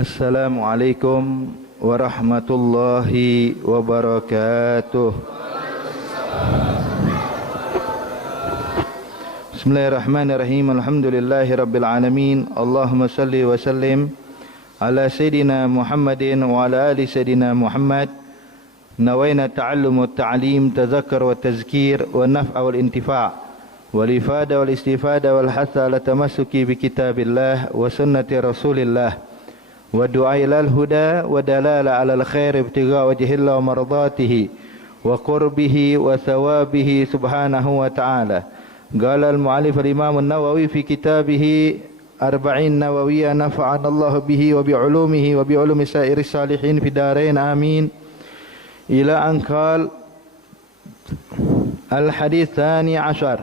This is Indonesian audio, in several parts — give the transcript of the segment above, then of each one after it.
Assalamualaikum warahmatullahi wabarakatuh. Bismillahirrahmanirrahim. Alhamdulillahi rabbil alamin. Allahumma salli wa sallim ala sayyidina Muhammadin wa ala ali sayyidina Muhammad. Nawaina ta'allum wa ta'lim, tazakkar wa tazkir wa naf'a wal intifa' wal ifada wal istifada wal hatha ala tamassuki bi kitabillah wa sunnati rasulillah wa du'a ilal huda wa dalala alal khair ibtigha wajhillah wa mardatihi wa qurbihi wa thawabihi subhanahu wa ta'ala. Qala al-mu'allif al-imam an-Nawawi fi kitabihi Arba'in Nawawiyah, nafa'ana Allah bihi wa bi'ulumihi wa bi'ulumi sa'iri salihin fi darain amin. Ila an qala al-hadith thani ashar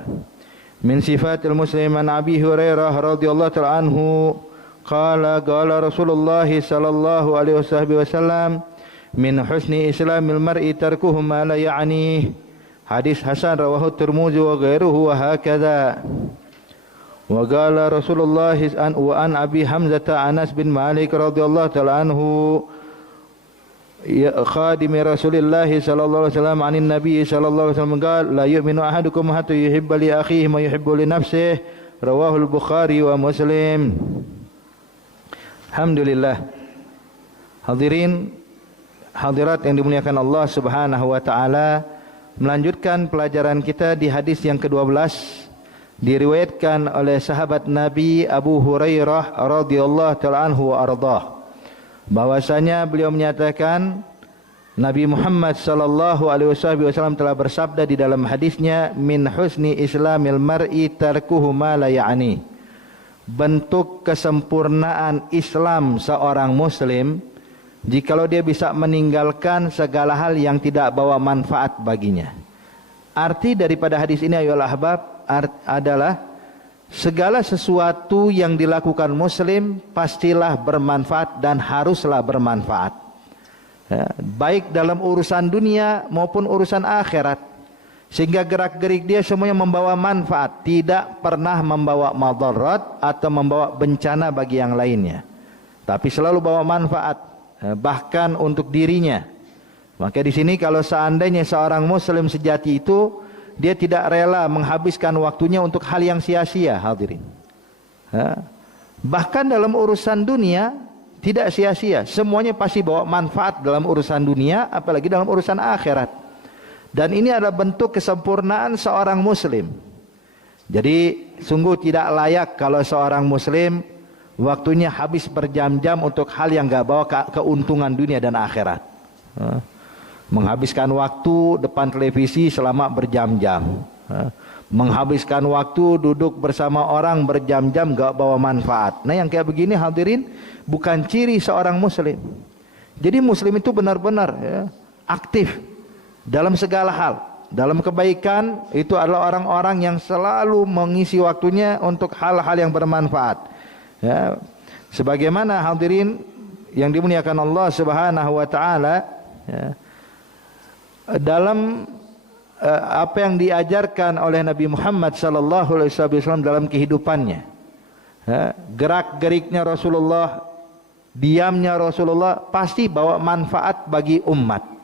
min sifatil muslim an Abi Hurairah radhiyallahu ta'ala anhu qala qala Rasulullah sallallahu alaihi wasallam min husni islamil mar'i tarkuhu ma la ya'ni. Hadis hasan rawahu Tirmidzi wa ghairuhu wa hakadha. Wa qala Rasulullah an Abi Hamzah Anas bin Malik radhiyallahu ta'ala anhu khadim Rasulillah sallallahu alaihi wasallam anin Nabi sallallahu alaihi wasallam qala la yu'minu ahadukum hatta yuhibba li akhihi ma yuhibbu li nafsihi. Rawahu al-Bukhari wa Muslim. Alhamdulillah. Hadirin hadirat yang dimuliakan Allah Subhanahu wa taala, melanjutkan pelajaran kita di hadis yang ke-12, diriwayatkan oleh sahabat Nabi Abu Hurairah radhiyallahu ta'ala anhu wa ardhah, bahwasanya beliau menyatakan Nabi Muhammad sallallahu alaihi wasallam telah bersabda di dalam hadisnya, min husni islamil mar'i tarkuhu ma la ya'ni. Bentuk kesempurnaan Islam seorang muslim jikalau dia bisa meninggalkan segala hal yang tidak bawa manfaat baginya. Arti daripada hadis ini ayolah ahbab adalah segala sesuatu yang dilakukan muslim pastilah bermanfaat dan haruslah bermanfaat, ya, baik dalam urusan dunia maupun urusan akhirat, sehingga gerak-gerik dia semuanya membawa manfaat, tidak pernah membawa madarat atau membawa bencana bagi yang lainnya, tapi selalu bawa manfaat, bahkan untuk dirinya. Maka di sini kalau seandainya seorang muslim sejati itu dia tidak rela menghabiskan waktunya untuk hal yang sia-sia, hadirin. Bahkan dalam urusan dunia tidak sia-sia, semuanya pasti bawa manfaat dalam urusan dunia, apalagi dalam urusan akhirat. Dan ini adalah bentuk kesempurnaan seorang muslim. Jadi sungguh tidak layak kalau seorang muslim waktunya habis berjam-jam untuk hal yang gak bawa keuntungan dunia dan akhirat. Menghabiskan waktu depan televisi selama berjam-jam, menghabiskan waktu duduk bersama orang berjam-jam gak bawa manfaat. Nah yang kayak begini hadirin bukan ciri seorang muslim. Jadi muslim itu benar-benar, ya, aktif dalam segala hal. Dalam kebaikan itu adalah orang-orang yang selalu mengisi waktunya untuk hal-hal yang bermanfaat, ya. Sebagaimana hadirin yang dimuliakan Allah Subhanahu wa taala, ya, dalam apa yang diajarkan oleh Nabi Muhammad sallallahu alaihi wasallam dalam kehidupannya, ya, gerak-geriknya Rasulullah, diamnya Rasulullah pasti bawa manfaat bagi umat.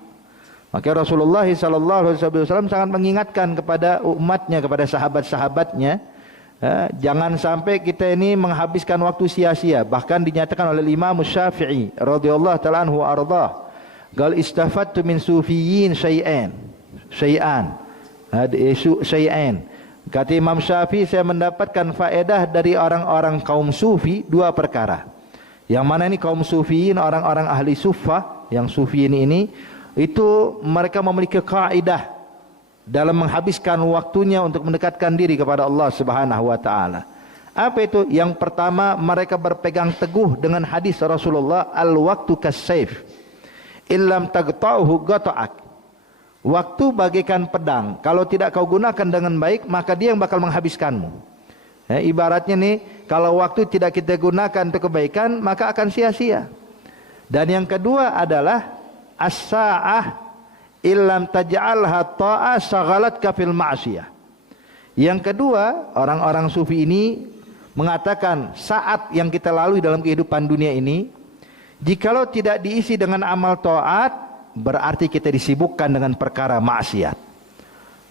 Maka Rasulullah sallallahu alaihi wasallam sangat mengingatkan kepada umatnya, kepada sahabat-sahabatnya, ya, jangan sampai kita ini menghabiskan waktu sia-sia. Bahkan dinyatakan oleh Imam Syafi'i radhiyallahu ta'ala anhu wa ardhah, qal istafattu min sufiyyin syai'an. Kata Imam Syafi'i, saya mendapatkan faedah dari orang-orang kaum sufi dua perkara. Yang mana ini kaum sufiyin, orang-orang ahli suffah, yang sufiyin ini itu mereka memiliki kaidah dalam menghabiskan waktunya untuk mendekatkan diri kepada Allah Subhanahu wa taala. Apa itu? Yang pertama, mereka berpegang teguh dengan hadis Rasulullah, al-waqtu kas-saif illam taqta'uhu qata'ak. Waktu bagaikan pedang, kalau tidak kau gunakan dengan baik maka dia yang bakal menghabiskanmu. Ya, ibaratnya nih, kalau waktu tidak kita gunakan untuk kebaikan maka akan sia-sia. Dan yang kedua adalah as-sa'ah illam taj'alha ta'ah shaghalat ka fil ma'siyah. Yang kedua, orang-orang sufi ini mengatakan saat yang kita lalui dalam kehidupan dunia ini, Jikalau tidak diisi dengan amal taat, berarti kita disibukkan dengan perkara maksiat.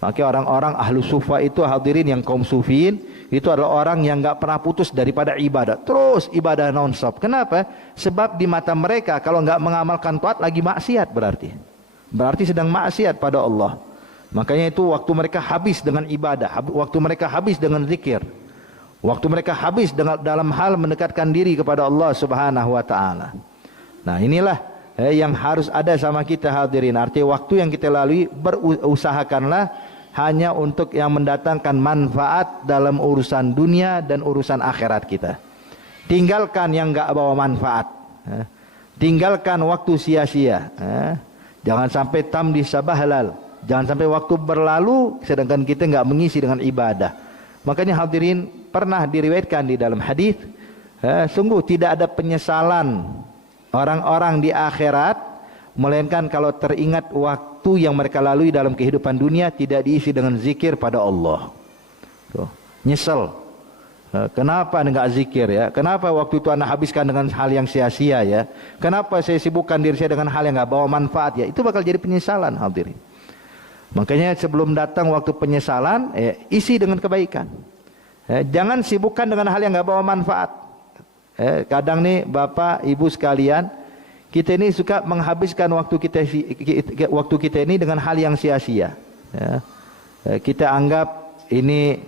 Maka orang-orang ahlu sufa itu, hadirin yang kaum sufiin, itu adalah orang yang enggak pernah putus daripada ibadah. Terus ibadah non-stop. Kenapa? Sebab di mata mereka kalau enggak mengamalkan taat lagi maksiat berarti. Berarti sedang maksiat pada Allah. Makanya itu waktu mereka habis dengan ibadah, waktu mereka habis dengan zikir, waktu mereka habis dalam hal mendekatkan diri kepada Allah Subhanahu wa taala. Nah, inilah yang harus ada sama kita, hadirin. Artinya waktu yang kita lalui berusahakanlah hanya untuk yang mendatangkan manfaat dalam urusan dunia dan urusan akhirat kita. Tinggalkan yang enggak bawa manfaat. Tinggalkan waktu sia-sia. Jangan sampai tamdi sabahlal. Jangan sampai waktu berlalu sedangkan kita enggak mengisi dengan ibadah. Makanya hadirin, pernah diriwayatkan di dalam hadis, sungguh tidak ada penyesalan orang-orang di akhirat melainkan kalau teringat waktu yang mereka lalui dalam kehidupan dunia tidak diisi dengan zikir pada Allah. Tuh, nyesel. Kenapa enggak zikir ya? Kenapa waktu itu anda habiskan dengan hal yang sia-sia ya? Kenapa saya sibukkan diri saya dengan hal yang enggak bawa manfaat ya? Itu bakal jadi penyesalan, hadirin. Makanya sebelum datang waktu penyesalan, isi dengan kebaikan. Jangan sibukkan dengan hal yang enggak bawa manfaat. Kadang nih bapak ibu sekalian, kita ini suka menghabiskan waktu kita ini dengan hal yang sia-sia. Kita anggap ini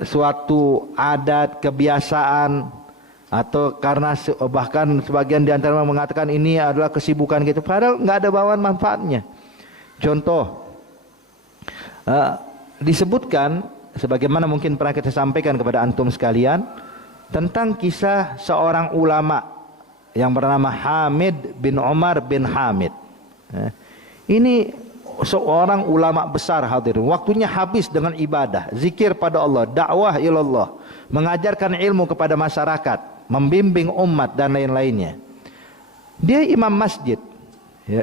suatu adat, kebiasaan, atau karena bahkan sebagian di antara mengatakan ini adalah kesibukan kita, padahal nggak ada bawaan manfaatnya. Contoh, disebutkan sebagaimana mungkin pernah kita sampaikan kepada antum sekalian tentang kisah seorang ulama yang bernama Hamid bin Umar bin Hamid. Ini seorang ulama besar, hadirin. Waktunya habis dengan ibadah, zikir pada Allah, dakwah ilallah, mengajarkan ilmu kepada masyarakat, membimbing umat dan lain-lainnya. Dia imam masjid,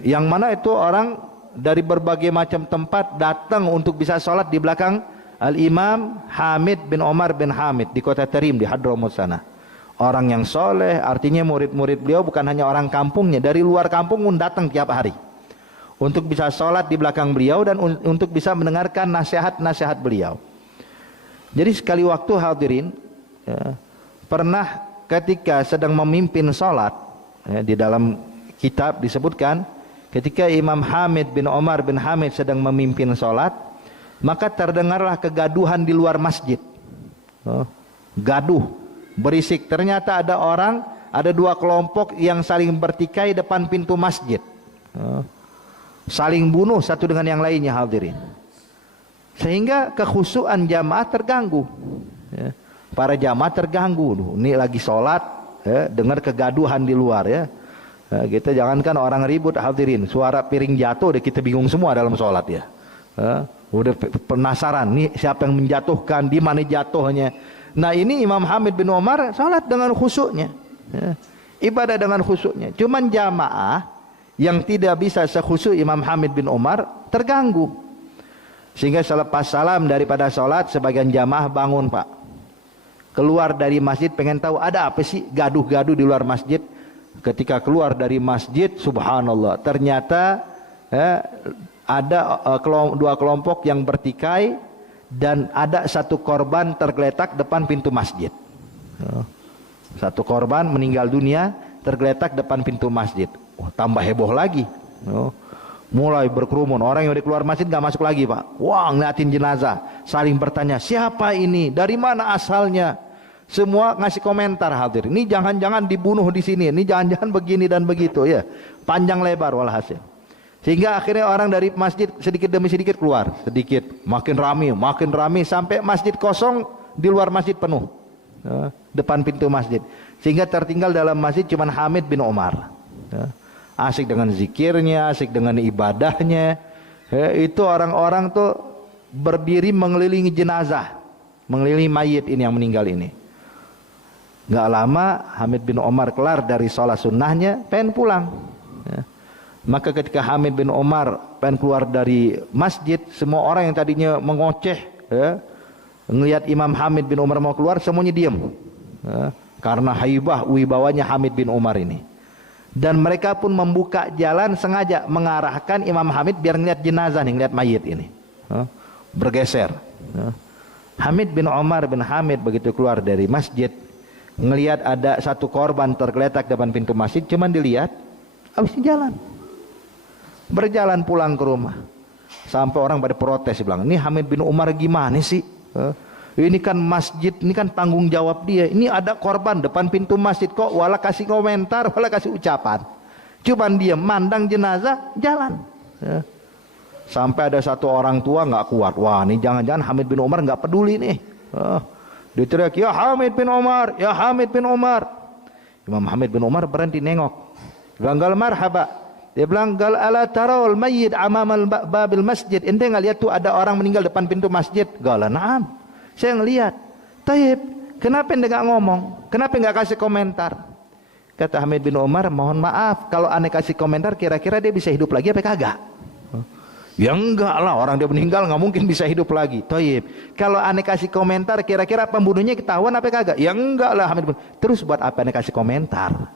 yang mana itu orang dari berbagai macam tempat datang untuk bisa sholat di belakang Al-Imam Hamid bin Umar bin Hamid di kota Tarim di Hadramaut sana. Orang yang soleh, artinya murid-murid beliau bukan hanya orang kampungnya, dari luar kampung pun datang tiap hari untuk bisa sholat di belakang beliau dan untuk bisa mendengarkan nasihat-nasihat beliau. Jadi sekali waktu, hadirin, pernah ketika sedang memimpin sholat, di dalam kitab disebutkan ketika Imam Hamid bin Umar bin Hamid sedang memimpin sholat, maka terdengarlah kegaduhan di luar masjid. Gaduh, berisik. Ternyata ada orang, ada dua kelompok yang saling bertikai depan pintu masjid, saling bunuh satu dengan yang lainnya, hadirin. Sehingga kekhusyuan jamaah terganggu. Para jamaah terganggu. Ini lagi sholat, dengar kegaduhan di luar ya. Kita jangankan orang ribut, hadirin, suara piring jatuh deh kita bingung semua dalam sholat ya. Udah penasaran nih siapa yang menjatuhkan, di mana jatuhnya. Nah, ini Imam Hamid bin Umar salat dengan khusyuknya, ibadah dengan khusyuknya. Cuman jamaah yang tidak bisa sekhusyuk Imam Hamid bin Umar terganggu, sehingga selepas salam daripada salat sebagian jamaah bangun, Pak, keluar dari masjid pengen tahu ada apa sih gaduh-gaduh di luar masjid. Ketika keluar dari masjid, subhanallah, ternyata ada dua kelompok yang bertikai dan ada satu korban tergeletak depan pintu masjid. Satu korban meninggal dunia tergeletak depan pintu masjid. Tambah heboh lagi. Mulai berkerumun, orang yang udah keluar masjid gak masuk lagi, Pak. Wah, ngeliatin jenazah, saling bertanya siapa ini, dari mana asalnya. Semua ngasih komentar, hadir. Ini jangan-jangan dibunuh di sini, ini jangan-jangan begini dan begitu ya. Panjang lebar walhasil. Sehingga akhirnya orang dari masjid sedikit demi sedikit keluar, sedikit, makin rame sampai masjid kosong, di luar masjid penuh, depan pintu masjid. Sehingga tertinggal dalam masjid cuma Hamid bin Umar, asik dengan zikirnya, asik dengan ibadahnya. Itu orang-orang tuh berdiri mengelilingi jenazah, mengelilingi mayit ini yang meninggal ini. Gak lama Hamid bin Umar kelar dari sholat sunnahnya, pengen pulang. Maka ketika Hamid bin Umar pengen keluar dari masjid, semua orang yang tadinya mengoceh, ngelihat Imam Hamid bin Umar mau keluar, semuanya diam, karena haibah wibawanya Hamid bin Umar ini. Dan mereka pun membuka jalan sengaja mengarahkan Imam Hamid biar ngeliat jenazah nih, ngeliat mayit ini. Bergeser. Hamid bin Umar bin Hamid begitu keluar dari masjid, ngelihat ada satu korban tergeletak depan pintu masjid, cuman dilihat, habis ini jalan. Berjalan pulang ke rumah. Sampai orang pada protes, bilang, ini Hamid bin Umar gimana sih? Ini kan masjid, ini kan tanggung jawab dia. Ini ada korban depan pintu masjid, kok wala kasih komentar, wala kasih ucapan. Cuman dia mandang jenazah, jalan. Sampai ada satu orang tua nggak kuat. Wah, ini jangan-jangan Hamid bin Umar nggak peduli nih. Diteriak, ya Hamid bin Umar, ya Hamid bin Umar. Imam Hamid bin Umar berhenti nengok. Bilang, gal marhaba. Dia bilang, gal ala tarawul mayyid amamal babil masjid. Ente nggak lihat tuh ada orang meninggal depan pintu masjid? Gal, naam. Saya ngelihat. Taib, kenapa ente nggak ngomong? Kenapa nggak kasih komentar? Kata Hamid bin Umar, mohon maaf, kalau aneh kasih komentar, kira-kira dia bisa hidup lagi apa kagak? Ya enggak lah, orang dia meninggal nggak mungkin bisa hidup lagi. Taib, kalau aneh kasih komentar, kira-kira pembunuhnya ketahuan apa kagak? Ya enggak lah Hamid bin Umar. Terus buat apa aneh kasih komentar?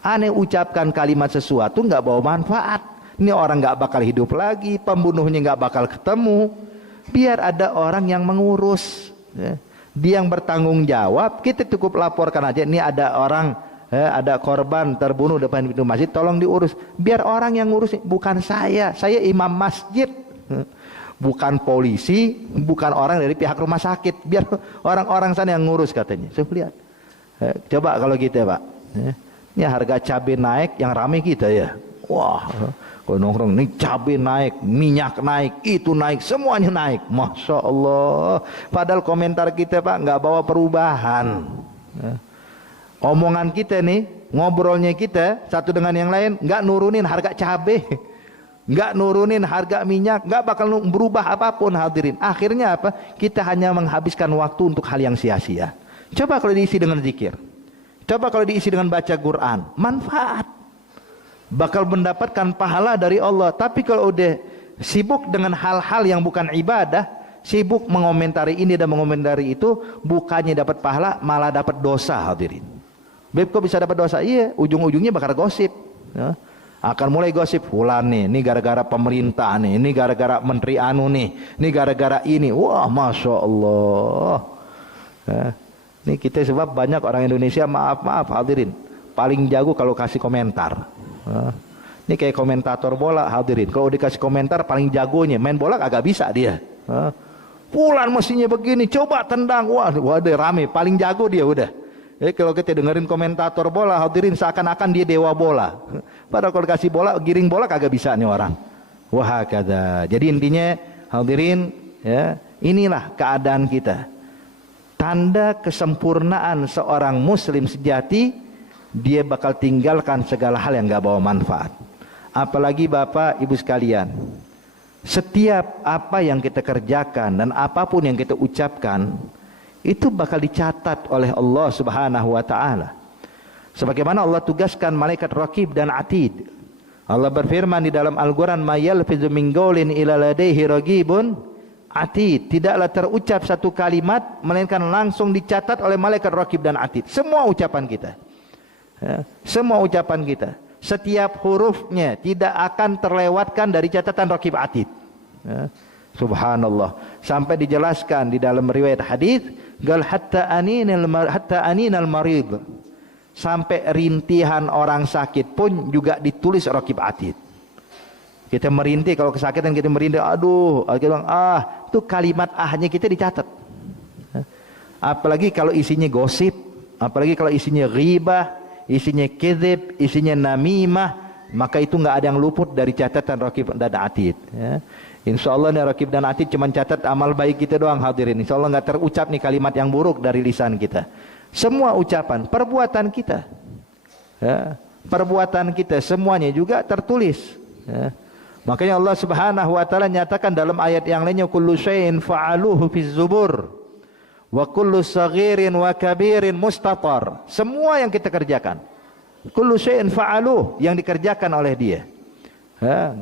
Aneh ucapkan kalimat sesuatu nggak bawa manfaat. Ini orang nggak bakal hidup lagi, pembunuhnya nggak bakal ketemu. Biar ada orang yang mengurus, dia yang bertanggung jawab. Kita cukup laporkan aja, ini ada orang, ada korban terbunuh depan pintu masjid, tolong diurus. Biar orang yang ngurus, bukan saya imam masjid, bukan polisi, bukan orang dari pihak rumah sakit. Biar orang-orang sana yang ngurus katanya. Saya lihat, coba kalau gitu ya Pak, ini harga cabai naik, yang rame kita ya. Wah, kalau nongkrong nih cabai naik, minyak naik, itu naik, semuanya naik. Masya Allah. Padahal komentar kita Pak nggak bawa perubahan. Omongan kita nih, ngobrolnya kita satu dengan yang lain nggak nurunin harga cabai, nggak nurunin harga minyak, nggak bakal berubah apapun hadirin. Akhirnya apa? Kita hanya menghabiskan waktu untuk hal yang sia-sia. Coba kalau diisi dengan zikir, coba kalau diisi dengan baca Quran, manfaat. Bakal mendapatkan pahala dari Allah. Tapi kalau udah sibuk dengan hal-hal yang bukan ibadah, sibuk mengomentari ini dan mengomentari itu, bukannya dapat pahala, malah dapat dosa hadirin. Beb, kok bisa dapat dosa? Iya, ujung-ujungnya bakal gosip. Akan mulai gosip, fulan nih, ini gara-gara pemerintah nih, ini gara-gara menteri anu nih, ini gara-gara ini. Wah, Masya Allah. Ini kita sebab banyak orang Indonesia, maaf hadirin, paling jago kalau kasih komentar. Ini kayak komentator bola hadirin, kalau dikasih komentar paling jagonya, main bola agak bisa dia. Fulan mestinya begini, coba tendang, wah rame, paling jago dia udah. Kalau kita dengerin komentator bola hadirin, seakan-akan dia dewa bola. Padahal kalau dikasih bola, giring bola kagak bisa nih orang. Wah kada. Jadi intinya hadirin, ya, inilah keadaan kita. Tanda kesempurnaan seorang muslim sejati, dia bakal tinggalkan segala hal yang gak bawa manfaat. Apalagi Bapak Ibu sekalian, setiap apa yang kita kerjakan dan apapun yang kita ucapkan, itu bakal dicatat oleh Allah Subhanahu wa ta'ala. Sebagaimana Allah tugaskan malaikat Raqib dan Atid. Allah berfirman di dalam Al-Quran, ma yalfizu min qawlin illa ladaihi raqibun Atid. Tidaklah terucap satu kalimat melainkan langsung dicatat oleh malaikat Raqib dan Atid. Semua ucapan kita, semua ucapan kita, setiap hurufnya tidak akan terlewatkan dari catatan Raqib Atid. Subhanallah. Sampai dijelaskan di dalam riwayat hadis, gal hatta aninal marid, sampai rintihan orang sakit pun juga ditulis Raqib Atid. Kita merintih, kalau kesakitan kita merintih, aduh, kita bilang itu kalimat ahnya kita dicatat. Apalagi kalau isinya gosip, apalagi kalau isinya ghibah, isinya kedzib, isinya namimah, maka itu nggak ada yang luput dari catatan Raqib dan Atid. Insya Allah nih Raqib dan Atid cuma catat amal baik kita doang hadirin. Insya Allah nggak terucap nih kalimat yang buruk dari lisan kita. Semua ucapan, perbuatan kita, perbuatan kita semuanya juga tertulis. Makanya Allah Subhanahu wa ta'ala nyatakan dalam ayat yang lainnya, kullu syai'in fa'aluhu fi zubur wa kullu saghirin wa kabirin mustatar. Semua yang kita kerjakan, kullu syai'in fa'aluh, yang dikerjakan oleh dia,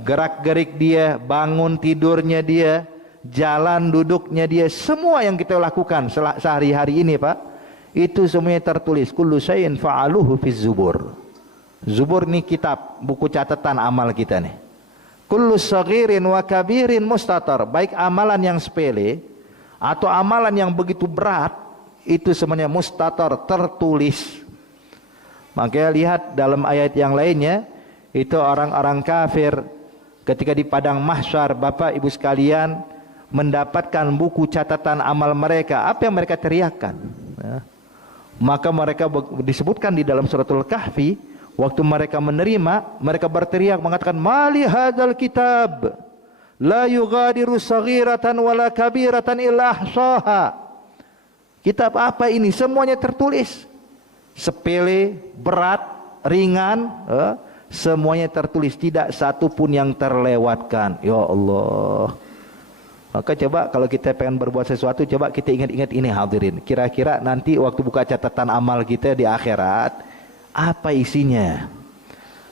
gerak-gerik dia, bangun tidurnya dia, jalan duduknya dia, semua yang kita lakukan sehari-hari ini Pak, itu semuanya tertulis. Kullu syai'in fa'aluhu fi zubur. Zubur ni kitab, buku catatan amal kita nih. Kullu saghirin wa kabirin mustatar. Baik amalan yang sepele atau amalan yang begitu berat, itu semuanya mustatar, tertulis. Makanya lihat dalam ayat yang lainnya, itu orang-orang kafir ketika di padang mahsyar, Bapak Ibu sekalian, mendapatkan buku catatan amal mereka, apa yang mereka teriakkan? Maka mereka disebutkan di dalam suratul Kahfi, waktu mereka menerima, mereka berteriak mengatakan, mali hadzal kitab la yughadiru saghiratan wala kabiratan illa ahsaha. Kitab apa ini? Semuanya tertulis. Sepele, berat, ringan, semuanya tertulis, tidak satu pun yang terlewatkan. Ya Allah. Maka coba kalau kita pengen berbuat sesuatu, coba kita ingat-ingat ini hadirin. Kira-kira nanti waktu buka catatan amal kita di akhirat, apa isinya?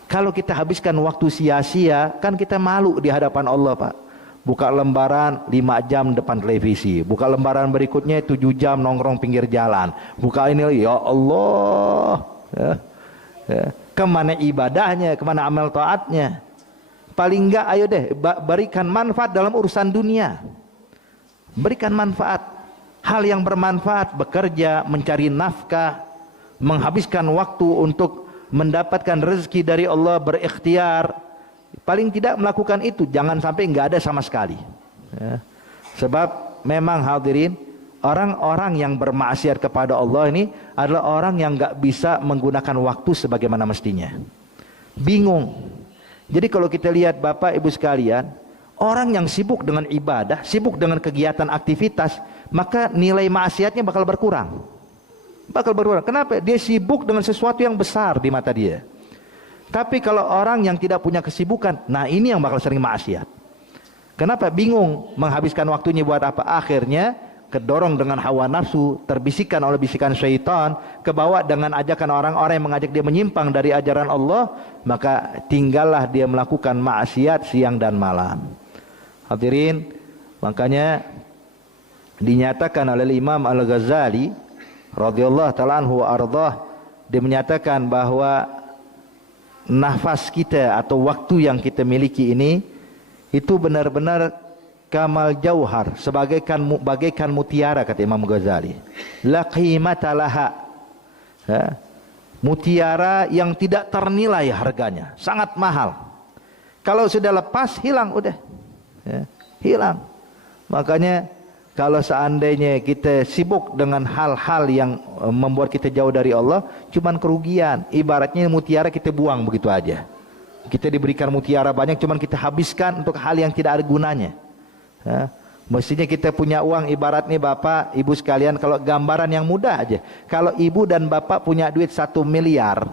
Kalau kita habiskan waktu sia-sia, kan kita malu di hadapan Allah, Pak. Buka lembaran 5 jam depan televisi, buka lembaran berikutnya 7 jam nongkrong pinggir jalan, buka ini, ya Allah, kemana ibadahnya, kemana amal taatnya? Paling enggak ayo deh berikan manfaat dalam urusan dunia. Berikan manfaat, hal yang bermanfaat, bekerja, mencari nafkah, menghabiskan waktu untuk mendapatkan rezeki dari Allah, berikhtiar. Paling tidak melakukan itu, jangan sampai enggak ada sama sekali. Sebab memang hadirin, orang-orang yang bermaksiat kepada Allah ini adalah orang yang enggak bisa menggunakan waktu sebagaimana mestinya. Bingung. Jadi kalau kita lihat Bapak Ibu sekalian, orang yang sibuk dengan ibadah, sibuk dengan kegiatan aktivitas, maka nilai maksiatnya bakal berkurang. Bakal berkurang. Kenapa? Dia sibuk dengan sesuatu yang besar di mata dia. Tapi kalau orang yang tidak punya kesibukan, nah ini yang bakal sering maksiat. Kenapa? Bingung menghabiskan waktunya buat apa? Akhirnya kedorong dengan hawa nafsu, terbisikkan oleh bisikan syaitan, kebawa dengan ajakan orang-orang yang mengajak dia menyimpang dari ajaran Allah, maka tinggallah dia melakukan maksiat siang dan malam. Hadirin, makanya dinyatakan oleh Imam Al-Ghazali radhiyallahu ta'ala anhu wa ardhah, dia menyatakan bahwa nafas kita atau waktu yang kita miliki ini itu benar-benar kamal jauhar, bagaikan mutiara, kata Imam Ghazali. La qimata laha. Mutiara yang tidak ternilai harganya, sangat mahal. Kalau sudah lepas, hilang udah. Hilang. Makanya kalau seandainya kita sibuk dengan hal-hal yang membuat kita jauh dari Allah, cuman kerugian. Ibaratnya mutiara kita buang begitu aja. Kita diberikan mutiara banyak, cuman kita habiskan untuk hal yang tidak ada gunanya. Mestinya kita punya uang, ibaratnya Bapak Ibu sekalian, kalau gambaran yang mudah aja, kalau Ibu dan Bapak punya duit 1 miliar,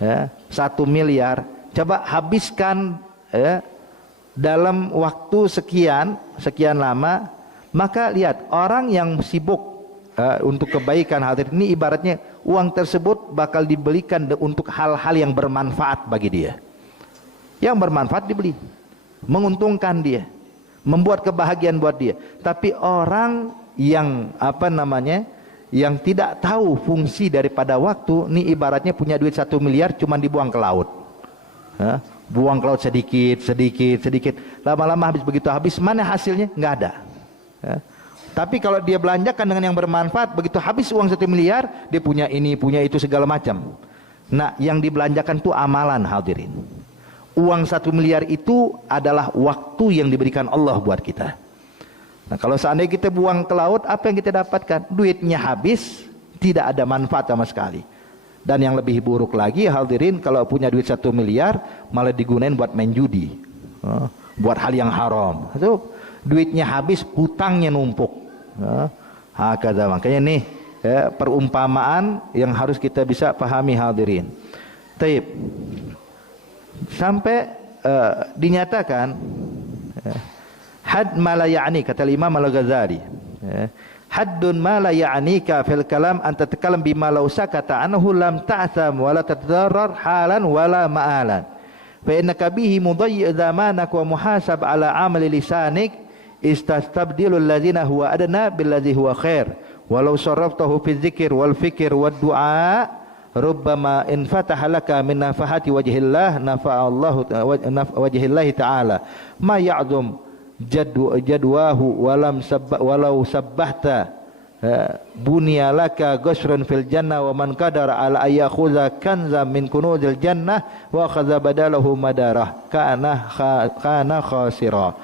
1 miliar, coba habiskan dalam waktu sekian lama, maka lihat orang yang sibuk untuk kebaikan hal ini, ibaratnya uang tersebut bakal dibelikan untuk hal-hal yang bermanfaat bagi dia, yang bermanfaat dibeli, menguntungkan dia, membuat kebahagiaan buat dia. Tapi orang yang yang tidak tahu fungsi daripada waktu, ini ibaratnya punya duit 1 miliar cuman dibuang ke laut. Buang ke laut sedikit, lama-lama habis, begitu habis mana hasilnya? Nggak ada. Tapi kalau dia belanjakan dengan yang bermanfaat, begitu habis uang 1 miliar, dia punya ini, punya itu, segala macam. Nah, yang dibelanjakan itu amalan hadirin. Uang 1 miliar itu adalah waktu yang diberikan Allah buat kita. Nah, kalau seandainya kita buang ke laut, apa yang kita dapatkan? Duitnya habis, tidak ada manfaat sama sekali. Dan yang lebih buruk lagi hadirin, kalau punya duit 1 miliar, malah digunain buat main judi, buat hal yang haram. Itu duitnya habis, hutangnya numpuk. Makanya nih perumpamaan yang harus kita bisa pahami hadirin. Taib. Sampai dinyatakan had ma la ya'ni, kata Imam Al-Ghazali, haddun ma la ya'nika fil kalam an tatakalam bima law sakata anhu lam ta'tham wa la tatadarrar halan wala ma'alan fa innaka bihi mudayyi' zamanak wa muhasab ala amali lisanik istastabdilul ladzina huwa adna bil ladzi huwa khair walau sarraftahu fi dzikr wal fikr wad du'a rubbama in fataha laka min nafahati wajhillah nafa'allahu wajhillahi ta'ala ma ya'zum jadwahu walau sabbahta bunya laka ghusrun fil jannah wa man qadara ala ayakhudha kanza min kunuzil jannah wa akhadha badalahu madarah kana khasira.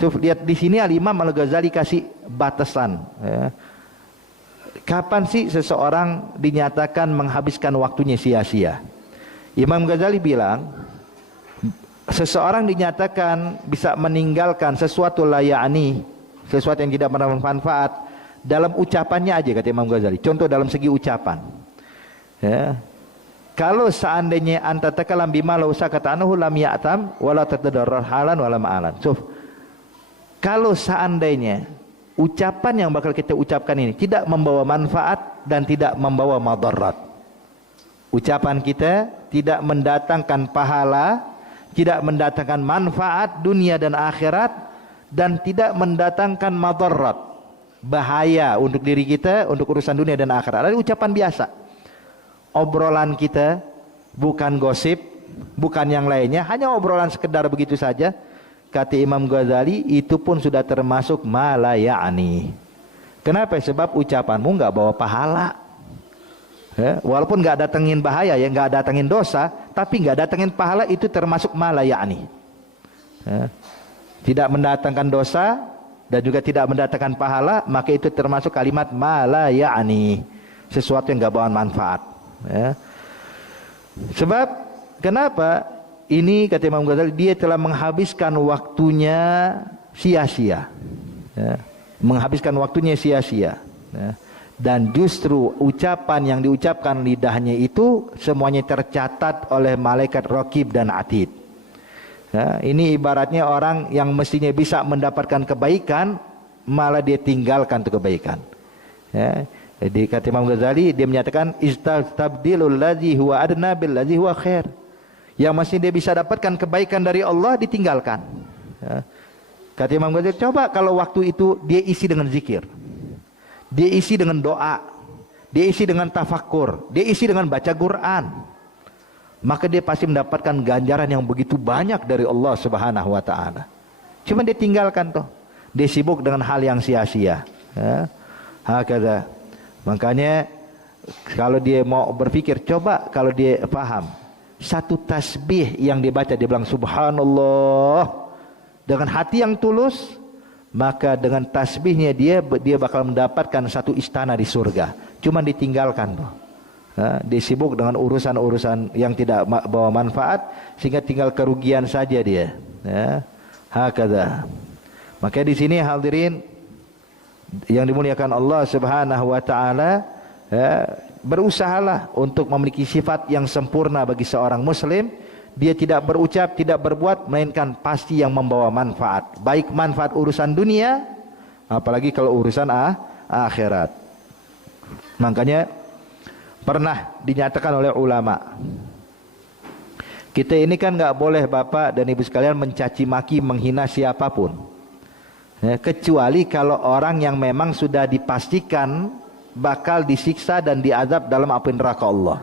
Lihat di sini Al-Imam Al-Ghazali kasih batasan ya. Kapan sih seseorang dinyatakan menghabiskan waktunya sia-sia? Imam Ghazali bilang seseorang dinyatakan bisa meninggalkan sesuatu layani, sesuatu yang tidak bermanfaat dalam ucapannya aja, kata Imam Ghazali. Contoh dalam segi ucapan ya. Kalau seandainya anta takalam bima law sakata anhu lam ya'tam wala tatadarrar halan wala ma'alan. So, kalau seandainya ucapan yang bakal kita ucapkan ini tidak membawa manfaat dan tidak membawa madarat, ucapan kita tidak mendatangkan pahala, tidak mendatangkan manfaat dunia dan akhirat, dan tidak mendatangkan madarat, bahaya untuk diri kita, untuk urusan dunia dan akhirat. Ada ucapan biasa, obrolan kita bukan gosip, bukan yang lainnya, hanya obrolan sekedar begitu saja. Kata Imam Ghazali, itu pun sudah termasuk ma la ya'ni. Kenapa? Sebab ucapanmu nggak bawa pahala ya, walaupun nggak datengin bahaya ya, nggak datengin dosa, tapi nggak datengin pahala, itu termasuk ma la ya'ni ya. Tidak mendatangkan dosa dan juga tidak mendatangkan pahala, maka itu termasuk kalimat ma la ya'ni, sesuatu yang nggak bawa manfaat ya. Sebab kenapa? Ini kata Imam Ghazali, dia telah menghabiskan waktunya sia-sia ya. Menghabiskan waktunya sia-sia ya. Dan justru ucapan yang diucapkan lidahnya itu semuanya tercatat oleh malaikat Raqib dan Atid ya. Ini ibaratnya orang yang mestinya bisa mendapatkan kebaikan, malah dia tinggalkan itu kebaikan ya. Jadi kata Imam Ghazali, dia menyatakan istabdilul ladzi huwa adna bil ladzi huwa khair. Yang masih dia bisa dapatkan kebaikan dari Allah ditinggalkan ya. Kata Imam Ghazali, coba kalau waktu itu dia isi dengan zikir, dia isi dengan doa, dia isi dengan tafakur, dia isi dengan baca Quran, maka dia pasti mendapatkan ganjaran yang begitu banyak dari Allah Subhanahu wa ta'ala. Cuma dia tinggalkan tuh, dia sibuk dengan hal yang sia-sia ya. Hakada. Makanya kalau dia mau berpikir, coba kalau dia paham satu tasbih yang dibaca, dia bilang subhanallah dengan hati yang tulus, maka dengan tasbihnya dia bakal mendapatkan satu istana di surga. Cuma ditinggalkan tuh ya, dia sibuk dengan urusan-urusan yang tidak bawa manfaat, sehingga tinggal kerugian saja dia ya. Hakada. Maka di sini hadirin yang dimuliakan Allah Subhanahu wa ta'ala ya, berusahalah untuk memiliki sifat yang sempurna bagi seorang muslim. Dia tidak berucap, tidak berbuat, melainkan pasti yang membawa manfaat, baik manfaat urusan dunia, apalagi kalau urusan akhirat. Makanya pernah dinyatakan oleh ulama, kita ini kan nggak boleh bapak dan ibu sekalian mencaci maki, menghina siapapun ya, kecuali kalau orang yang memang sudah dipastikan bakal disiksa dan diazab dalam api neraka Allah.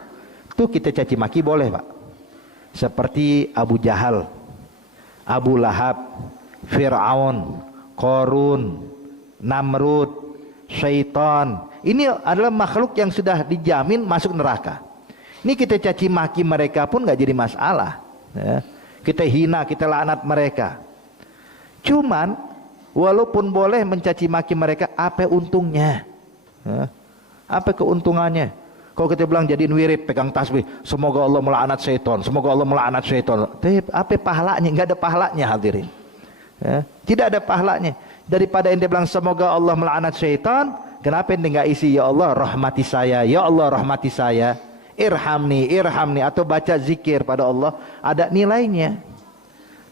Itu kita caci maki boleh pak. Seperti Abu Jahal, Abu Lahab, Fir'aun, Qarun, Namrud, Syaitan. Ini adalah makhluk yang sudah dijamin masuk neraka. Ini kita caci maki mereka pun nggak jadi masalah ya. Kita hina, kita laknat mereka. Cuman walaupun boleh mencaci maki mereka, apa untungnya ya? Apa keuntungannya? Kalau kita bilang jadiin wirid, pegang tasbih, semoga Allah melaknat syaitan, semoga Allah melaknat syaitan, tapi apa pahalanya? Enggak ada pahalanya hadirin ya. Tidak ada pahalanya. Daripada ente bilang semoga Allah melaknat syaitan, kenapa ente enggak isi ya Allah rahmati saya, ya Allah rahmati saya, irhamni, irhamni, atau baca zikir pada Allah, ada nilainya.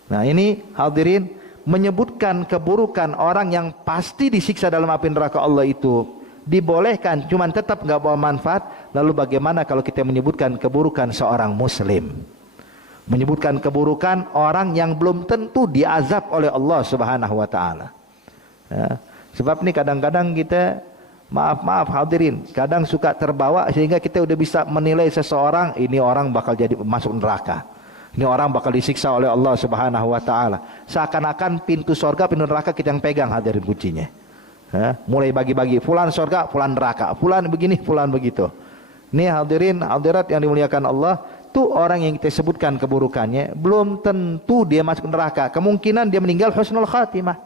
Nah ini hadirin, menyebutkan keburukan orang yang pasti disiksa dalam api neraka Allah itu dibolehkan, cuman tetap nggak bawa manfaat. Lalu bagaimana kalau kita menyebutkan keburukan seorang muslim, menyebutkan keburukan orang yang belum tentu diazab oleh Allah Subhanahu wa ta'ala ya. Sebab ini kadang-kadang kita Maaf hadirin, kadang suka terbawa sehingga kita udah bisa menilai seseorang, ini orang bakal jadi masuk neraka, ini orang bakal disiksa oleh Allah Subhanahu wa taala. Seakan-akan pintu surga, pintu neraka kita yang pegang, hadirin, kuncinya. Mulai bagi-bagi, fulan surga, fulan neraka, fulan begini, fulan begitu. Ini hadirin hadirat yang dimuliakan Allah, tuh orang yang kita sebutkan keburukannya belum tentu dia masuk neraka. Kemungkinan dia meninggal husnul khatimah.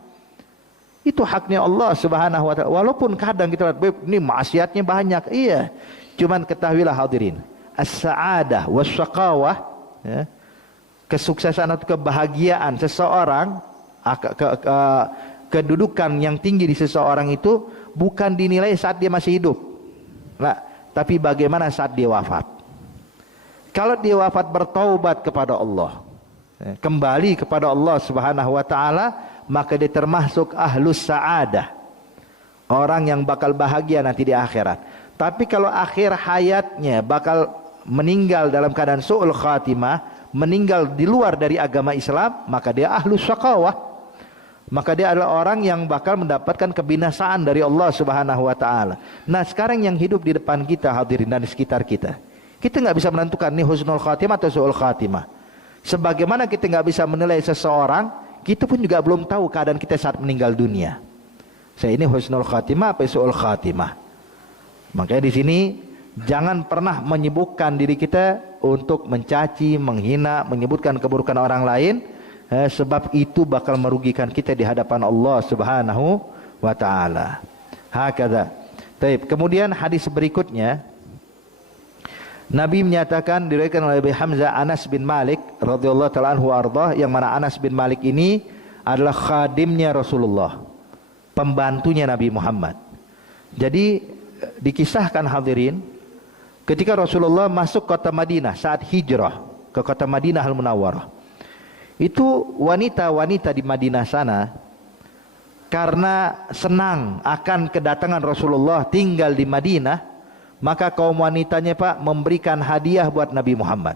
Itu haknya Allah Subhanahu wa taala. Walaupun kadang kita lihat ini maksiatnya banyak. Iya. Cuman ketahuilah hadirin, as-sa'adah was-syaqawah, ya, kesuksesan atau kebahagiaan seseorang, kedudukan yang tinggi di seseorang itu bukan dinilai saat dia masih hidup. Nah, tapi bagaimana saat dia wafat. Kalau dia wafat bertaubat kepada Allah, kembali kepada Allah Subhanahu wa taala, maka dia termasuk ahlus sa'adah, orang yang bakal bahagia nanti di akhirat. Tapi kalau akhir hayatnya bakal meninggal dalam keadaan su'ul khatimah, meninggal di luar dari agama Islam, maka dia ahlus syaqawah, maka dia adalah orang yang bakal mendapatkan kebinasaan dari Allah Subhanahu wa taala. Nah, sekarang yang hidup di depan kita hadirin dan di sekitar kita, kita nggak bisa menentukan ini husnul khatimah atau su'ul khatimah. Sebagaimana kita nggak bisa menilai seseorang, kita pun juga belum tahu keadaan kita saat meninggal dunia. Saya ini husnul khatimah apa su'ul khatimah. Makanya di sini jangan pernah menyibukkan diri kita untuk mencaci, menghina, menyebutkan keburukan orang lain, sebab itu bakal merugikan kita di hadapan Allah Subhanahu wa taala. Hakadha. Baik, kemudian hadis berikutnya Nabi menyatakan, diriwayatkan oleh Abi Hamzah Anas bin Malik radhiyallahu taala anhu ardhah, yang mana Anas bin Malik ini adalah khadimnya Rasulullah, pembantunya Nabi Muhammad. Jadi dikisahkan hadirin, ketika Rasulullah masuk kota Madinah saat hijrah ke kota Madinah Al-Munawwarah, itu wanita-wanita di Madinah sana karena senang akan kedatangan Rasulullah tinggal di Madinah, maka kaum wanitanya Pak memberikan hadiah buat Nabi Muhammad.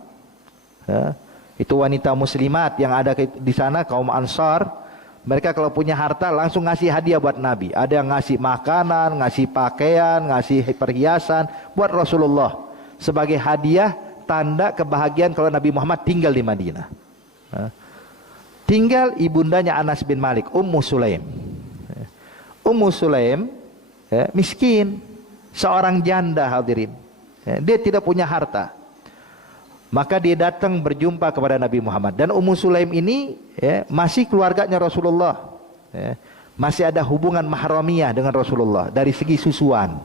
Itu wanita muslimat yang ada di sana, kaum Ansar. Mereka kalau punya harta langsung ngasih hadiah buat Nabi. Ada yang ngasih makanan, ngasih pakaian, ngasih perhiasan buat Rasulullah sebagai hadiah tanda kebahagiaan kalau Nabi Muhammad tinggal di Madinah. Tinggal ibundanya Anas bin Malik, Ummu Sulaim. Ummu Sulaim miskin, seorang janda hadirin, dia tidak punya harta. Maka dia datang berjumpa kepada Nabi Muhammad. Dan Ummu Sulaim ini masih keluarganya Rasulullah, masih ada hubungan mahramiyah dengan Rasulullah dari segi susuan.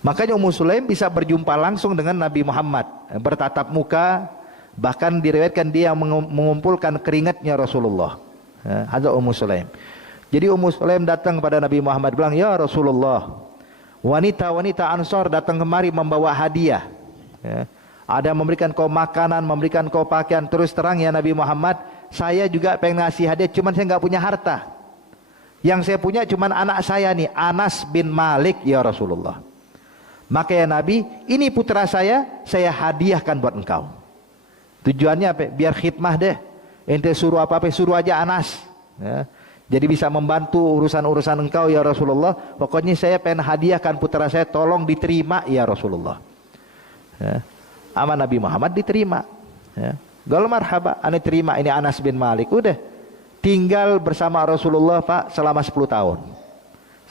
Makanya Ummu Sulaim bisa berjumpa langsung dengan Nabi Muhammad, bertatap muka. Bahkan diriwayatkan dia yang mengumpulkan keringatnya Rasulullah. Hadza Ummu Sulaim. Jadi Ummu Sulaim datang kepada Nabi Muhammad, bilang, "Ya Rasulullah, wanita-wanita Ansar datang kemari membawa hadiah. Ada memberikan kau makanan, memberikan kau pakaian. Terus terang ya Nabi Muhammad, saya juga pengen ngasih hadiah, cuman saya nggak punya harta. Yang saya punya cuman anak saya nih, Anas bin Malik ya Rasulullah. Maka ya Nabi, ini putra saya hadiahkan buat engkau." Tujuannya apa? Biar khidmah deh. Ente suruh apa-apa, suruh aja Anas. Jadi bisa membantu urusan-urusan engkau ya Rasulullah. Pokoknya saya pengen hadiahkan putra saya, tolong diterima ya Rasulullah. Sama Nabi Muhammad diterima. Gal marhaba, ane terima, ini Anas bin Malik. Udah tinggal bersama Rasulullah Pak selama 10 tahun.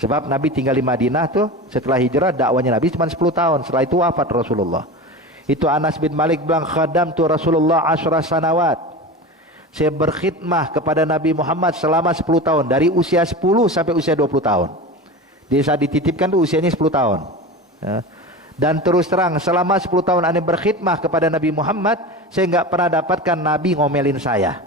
Sebab Nabi tinggal di Madinah tuh setelah hijrah, dakwanya Nabi cuma 10 tahun. Setelah itu wafat Rasulullah. Itu Anas bin Malik bilang, khadamtu Rasulullah 10 sanawat. Saya berkhidmah kepada Nabi Muhammad selama 10 tahun. Dari usia 10 sampai usia 20 tahun. Dia saat dititipkan tuh usianya 10 tahun. Dan terus terang selama 10 tahun Anda berkhidmah kepada Nabi Muhammad, saya nggak pernah dapatkan Nabi ngomelin saya.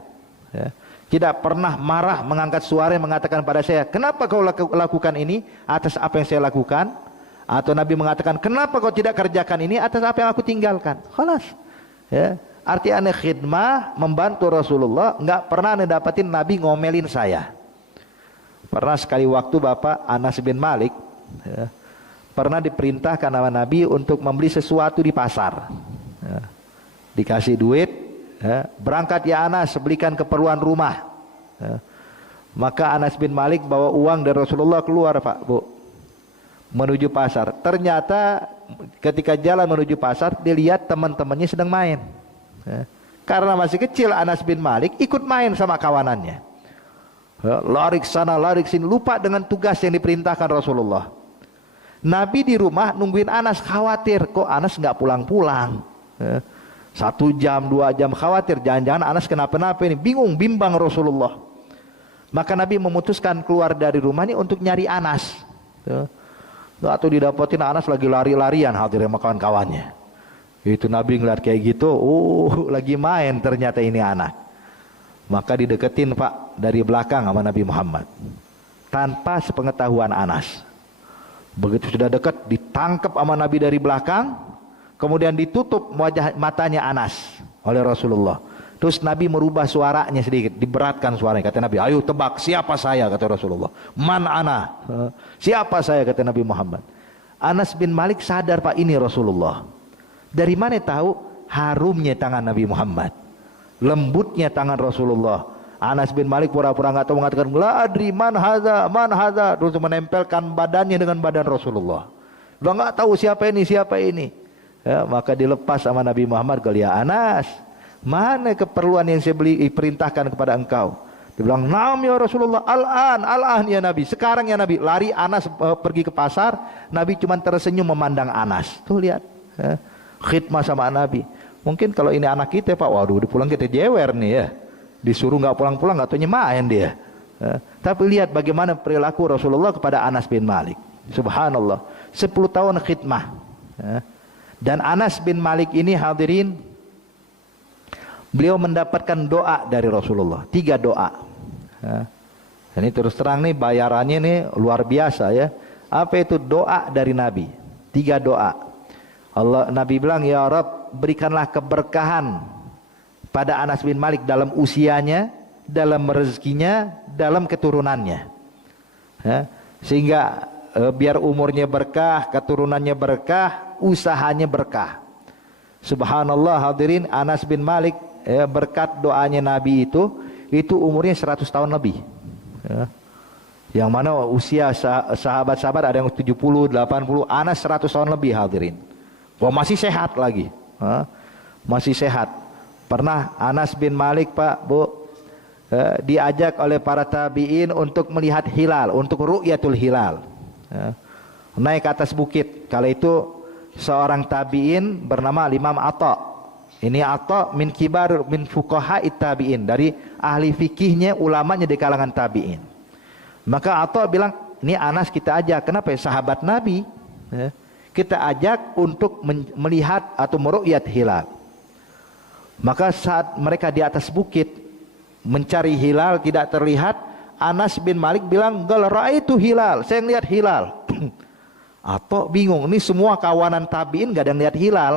Tidak pernah marah, mengangkat suara mengatakan pada saya, "Kenapa kau lakukan ini atas apa yang saya lakukan?" Atau Nabi mengatakan, "Kenapa kau tidak kerjakan ini atas apa yang aku tinggalkan?" Khalas. Arti aneh khidmah, membantu Rasulullah, nggak pernah aneh dapatin Nabi ngomelin saya. Pernah sekali waktu Bapak Anas bin Malik pernah diperintahkan sama Nabi untuk membeli sesuatu di pasar. Dikasih duit, berangkat ya Anas, belikan keperluan rumah. Maka Anas bin Malik bawa uang dari Rasulullah keluar, Pak, Bu. menuju pasar. Ternyata ketika jalan menuju pasar, dia lihat teman-temannya sedang main. Karena masih kecil, Anas bin Malik ikut main sama kawanannya. Lari ke sana, lari ke sini, lupa dengan tugas yang diperintahkan Rasulullah. Nabi di rumah nungguin Anas, khawatir kok Anas nggak pulang-pulang. 1 jam, 2 jam, khawatir jangan-jangan Anas kenapa-napa ini. Bingung, bimbang Rasulullah. Maka Nabi memutuskan keluar dari rumah ini untuk nyari Anas. Atau didapatin Anas lagi lari-larian hadir sama kawan-kawannya. Itu Nabi ngeliat kayak gitu, lagi main ternyata ini anak. Maka dideketin Pak dari belakang sama Nabi Muhammad, tanpa sepengetahuan Anas. Begitu sudah dekat, ditangkap sama Nabi dari belakang, kemudian ditutup wajah matanya Anas oleh Rasulullah. Terus Nabi merubah suaranya sedikit, diberatkan suaranya. Kata Nabi, ayo tebak siapa saya, kata Rasulullah. Man ana, siapa saya, kata Nabi Muhammad. Anas bin Malik sadar, Pak, ini Rasulullah. Dari mana tahu? Harumnya tangan Nabi Muhammad, lembutnya tangan Rasulullah. Anas bin Malik pura-pura nggak tahu, mengatakan la adri man hadza, terus menempelkan badannya dengan badan Rasulullah. Dia nggak tahu siapa ini. Ya, maka dilepas sama Nabi Muhammad. Kalau ya Anas, mana keperluan yang saya perintahkan kepada engkau? Dia bilang, naam ya Rasulullah, al-an ya Nabi, sekarang ya Nabi. Lari Anas pergi ke pasar, Nabi cuma tersenyum memandang Anas. Tuh lihat, khidmah sama Nabi. Mungkin kalau ini anak kita, Pak, waduh, pulang kita jewer nih ya. Disuruh nggak pulang-pulang, nggak taunya main dia. Tapi lihat bagaimana perilaku Rasulullah kepada Anas bin Malik. Subhanallah, 10 tahun khidmah. Dan Anas bin Malik ini hadirin, beliau mendapatkan doa dari Rasulullah, 3 doa. Ini terus terang nih bayarannya nih luar biasa ya. Apa itu doa dari Nabi? 3 doa. Nabi bilang, ya Rabb, berikanlah keberkahan pada Anas bin Malik dalam usianya, dalam rezekinya, dalam keturunannya. Sehingga biar umurnya berkah, keturunannya berkah, usahanya berkah. Subhanallah hadirin, Anas bin Malik berkat doanya Nabi itu umurnya 100 tahun lebih. Yang mana usia sahabat-sahabat ada yang 70, 80, Anas 100 tahun lebih hadirin. Masih sehat lagi. Masih sehat. Pernah Anas bin Malik, Pak, Bu, diajak oleh para tabi'in untuk melihat hilal, untuk ru'yatul hilal. Naik ke atas bukit. Kala itu seorang tabi'in bernama Imam Atha. Ini Atha min kibar min fuqaha tabi'in, dari ahli fikihnya, ulamanya di kalangan tabi'in. Maka Atha bilang, ini Anas kita ajak. Kenapa? Sahabat Nabi. Kita ajak untuk melihat atau meru'yat hilal. Maka saat mereka di atas bukit mencari hilal tidak terlihat, Anas bin Malik bilang, gal raaitu hilal, saya ngelihat hilal. Atau bingung, ini semua kawanan tabiin gak ada yang lihat hilal,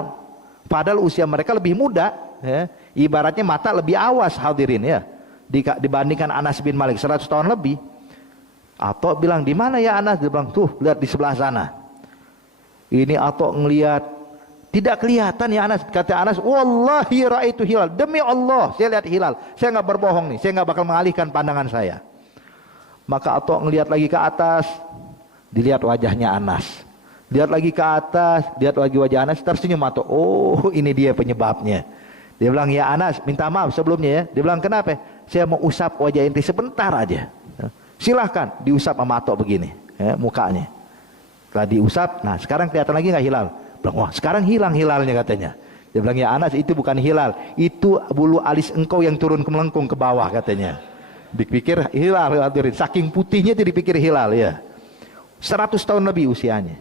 padahal usia mereka lebih muda, ya. Ibaratnya mata lebih awas hadirin ya, dibandingkan Anas bin Malik 100 tahun lebih. Atau bilang, di mana ya Anas? Dia bilang, tuh lihat di sebelah sana. Ini Atau ngelihat, tidak kelihatan ya Anas. Kata Anas, wallahi raaitu hilal, demi Allah saya lihat hilal, saya nggak berbohong nih, saya nggak bakal mengalihkan pandangan saya. Maka Atha ngelihat lagi ke atas, dilihat wajahnya Anas. Lihat lagi ke atas, lihat lagi wajah Anas, tersenyum Atha. Oh, ini dia penyebabnya. Dia bilang, ya Anas, minta maaf sebelumnya ya. Dia bilang, kenapa? Saya mau usap wajah inti sebentar aja. Silahkan diusap sama Atha begini, ya, mukanya. Setelah diusap, nah sekarang kelihatan lagi nggak hilal? Bilang, wah sekarang hilang hilalnya katanya. Dia bilang, ya Anas, itu bukan hilal, itu bulu alis engkau yang turun melengkung ke bawah katanya. Dipikir hilal, hadirin. Saking putihnya itu dipikir hilal ya. 100 tahun lebih usianya.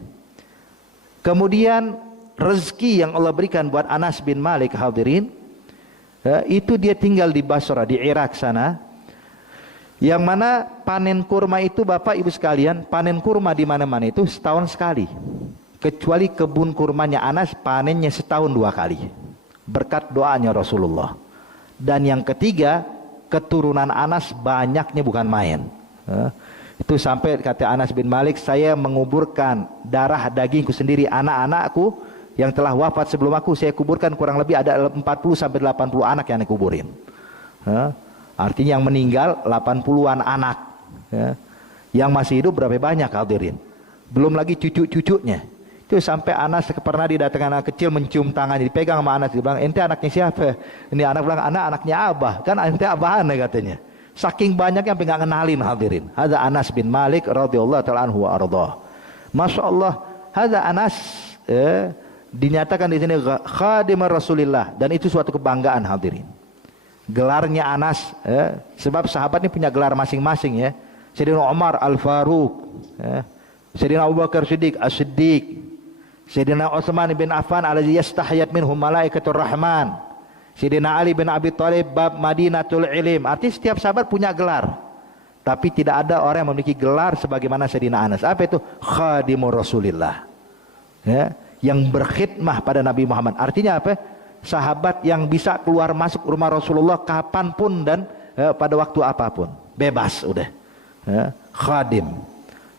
Kemudian rezeki yang Allah berikan buat Anas bin Malik hadirin, itu dia tinggal di Basra, di Irak sana. Yang mana panen kurma itu, Bapak Ibu sekalian, panen kurma di mana-mana itu setahun sekali. Kecuali kebun kurmanya Anas panennya setahun 2 kali. Berkat doanya Rasulullah. Dan yang ketiga, keturunan Anas banyaknya bukan main. Itu sampai kata Anas bin Malik, saya menguburkan darah dagingku sendiri, anak-anakku yang telah wafat sebelum aku, saya kuburkan kurang lebih ada 40 sampai 80 anak yang dikuburin. Artinya yang meninggal 80-an anak. Yang masih hidup berapa banyak hadirin? belum lagi cucu-cucunya. Itu sampai Anas pernah didatangkan anak kecil mencium tangannya, dipegang sama Anas, dia bilang, ente anaknya siapa? Ini anak bilang, anaknya Abah, kan ente abahan katanya. Saking banyak yang nggak kenalin hadirin. Hadza Anas bin Malik radhiyallahu ta'ala anhu wa ardhah. Masya Allah, hadza Anas dinyatakan di sini khadim Rasulillah, dan itu suatu kebanggaan hadirin. Gelarnya Anas, sebab sahabat ini punya gelar masing-masing ya. Sayyidina Umar Al-Faruq, Sayyidina Abu Bakar Siddiq As-Siddiq, Sayyidina Utsman bin Affan allazi yastahyat minhum malaikatur rahman, Sayyidina Ali bin Abi Thalib bab Madinatul Ilm. Artinya setiap sahabat punya gelar, tapi tidak ada orang yang memiliki gelar sebagaimana Sayyidina Anas. Apa itu? Khadimur Rasulillah, ya, yang berkhidmah pada Nabi Muhammad. Artinya apa? Sahabat yang bisa keluar masuk rumah Rasulullah kapanpun dan pada waktu apapun, bebas udah. Khadim,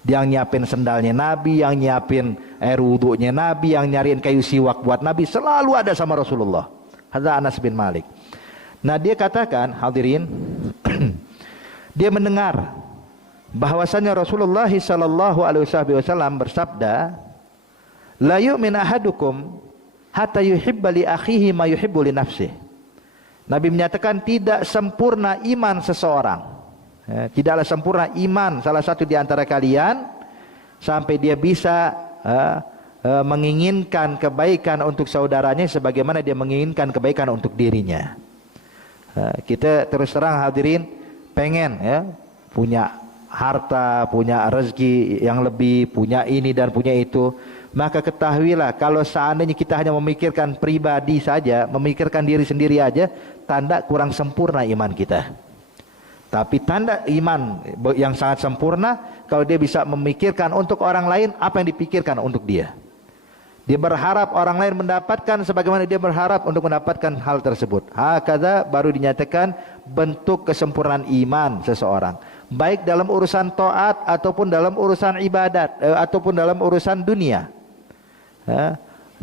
yang nyiapin sendalnya Nabi, yang nyiapin air wudhunya Nabi, yang nyariin kayu siwak buat Nabi, selalu ada sama Rasulullah. Hadza Anas bin Malik. Nah, dia katakan hadirin, dia mendengar bahwasanya Rasulullah sallallahu alaihi wasallam bersabda, la yu'min ahadukum hatta yuhibba li akhihi ma yuhibbu li nafsihi. Nabi menyatakan tidak sempurna iman seseorang, tidaklah sempurna iman salah satu di antara kalian sampai dia bisa menginginkan kebaikan untuk saudaranya sebagaimana dia menginginkan kebaikan untuk dirinya. Kita terus terang hadirin pengen ya punya harta, punya rezeki yang lebih, punya ini dan punya itu. Maka ketahuilah kalau seandainya kita hanya memikirkan pribadi saja, memikirkan diri sendiri aja, tanda kurang sempurna iman kita. Tapi tanda iman yang sangat sempurna kalau dia bisa memikirkan untuk orang lain apa yang dipikirkan untuk dia. Dia berharap orang lain mendapatkan sebagaimana dia berharap untuk mendapatkan hal tersebut. Hakadha baru dinyatakan bentuk kesempurnaan iman seseorang, baik dalam urusan taat ataupun dalam urusan ibadat ataupun dalam urusan dunia.